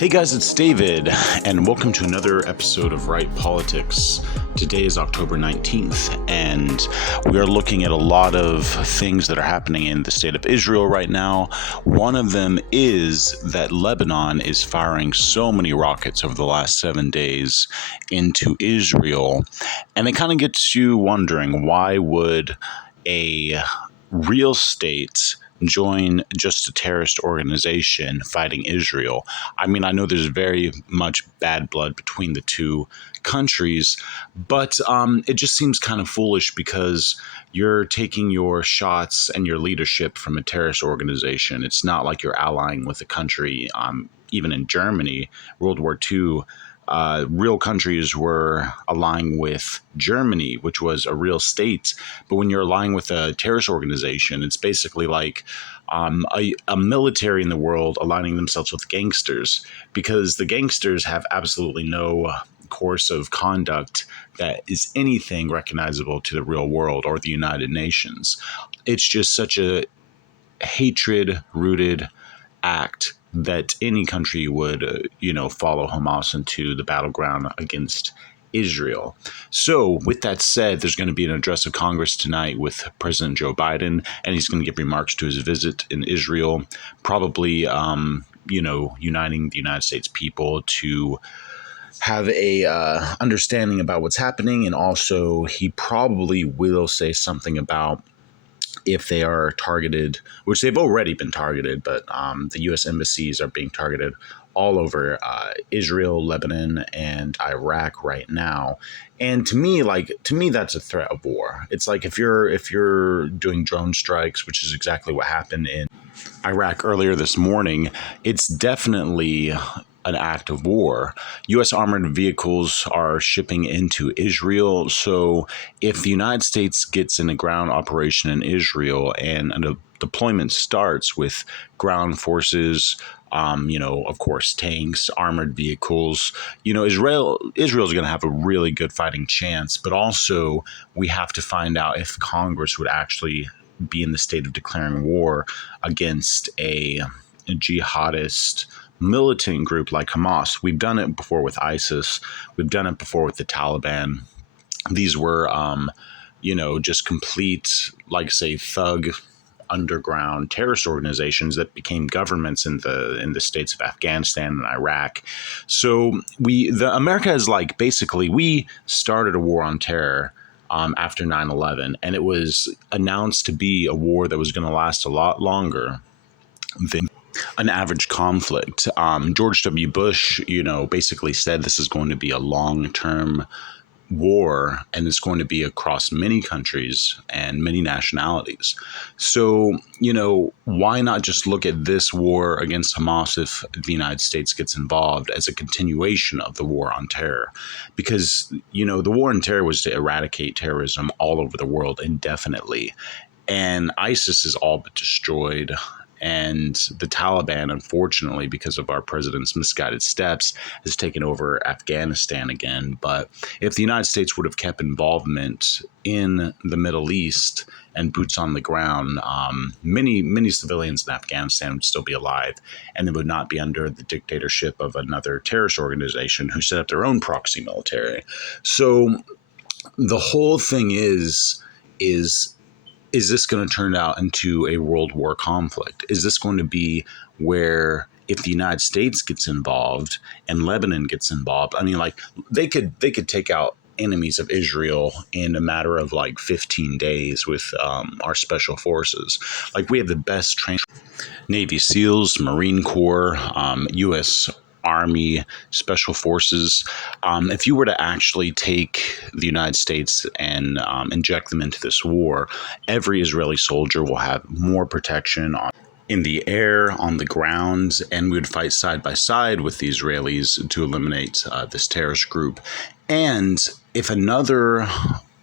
Hey guys, it's David, and welcome to another episode of Right Politics. Today is October 19th, and we are looking at a lot of things that are happening in the state of Israel right now. One of them is that Lebanon is firing so many rockets over the last 7 days into Israel, and it kind of gets you wondering, why would a real state join just a terrorist organization fighting Israel? I mean, I know there's very much bad blood between the two countries, but it just seems kind of foolish because you're taking your shots and your leadership from a terrorist organization. It's not like you're allying with a country. Even in Germany, World War II, real countries were allying with Germany, which was a real state. But when you're allying with a terrorist organization, it's basically like a military in the world aligning themselves with gangsters, because the gangsters have absolutely no course of conduct that is anything recognizable to the real world or the United Nations. It's just such a hatred-rooted act that any country would, follow Hamas into the battleground against Israel. So, with that said, there's going to be an address of Congress tonight with President Joe Biden, and he's going to give remarks to his visit in Israel, probably, uniting the United States people to have a understanding about what's happening, and also he probably will say something about if they are targeted, which they've already been targeted, but the U.S. embassies are being targeted all over Israel, Lebanon, and Iraq right now. And to me, that's a threat of war. It's like if you're doing drone strikes, which is exactly what happened in Iraq earlier this morning, it's definitely an act of war. U.S. armored vehicles are shipping into Israel. So if the United States gets in a ground operation in Israel and a deployment starts with ground forces, of course, tanks, armored vehicles, Israel's going to have a really good fighting chance. But also we have to find out if Congress would actually be in the state of declaring war against a jihadist militant group like Hamas. We've done it before with ISIS. We've done it before with the Taliban. These were, just complete, say, thug underground terrorist organizations that became governments in the states of Afghanistan and Iraq. So America is basically, we started a war on terror after 9/11, and it was announced to be a war that was going to last a lot longer than an average conflict. George W. Bush, basically said this is going to be a long-term war, and it's going to be across many countries and many nationalities. So, why not just look at this war against Hamas, if the United States gets involved, as a continuation of the war on terror? Because, the war on terror was to eradicate terrorism all over the world indefinitely. And ISIS is all but destroyed. And the Taliban, unfortunately, because of our president's misguided steps, has taken over Afghanistan again. But if the United States would have kept involvement in the Middle East and boots on the ground, many civilians in Afghanistan would still be alive, and they would not be under the dictatorship of another terrorist organization who set up their own proxy military. So the whole thing is this going to turn out into a world war conflict? Is this going to be where, if the United States gets involved and Lebanon gets involved, they could take out enemies of Israel in a matter of 15 days with our special forces. We have the best trained Navy SEALs, Marine Corps, U.S. Army, Special Forces. If you were to actually take the United States and inject them into this war, every Israeli soldier will have more protection in the air, on the ground, and we would fight side by side with the Israelis to eliminate this terrorist group. And if another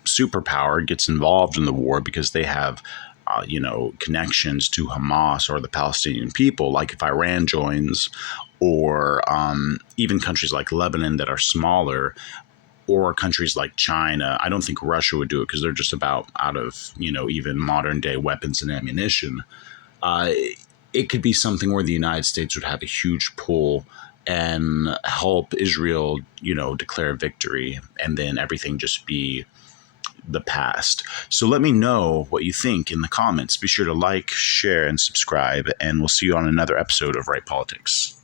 superpower gets involved in the war because they have connections to Hamas or the Palestinian people, like if Iran joins, or even countries like Lebanon that are smaller, or countries like China. I don't think Russia would do it because they're just about out of, even modern day weapons and ammunition. It could be something where the United States would have a huge pull and help Israel, declare victory, and then everything just be the past. So let me know what you think in the comments. Be sure to like, share, and subscribe, and we'll see you on another episode of Right Politics.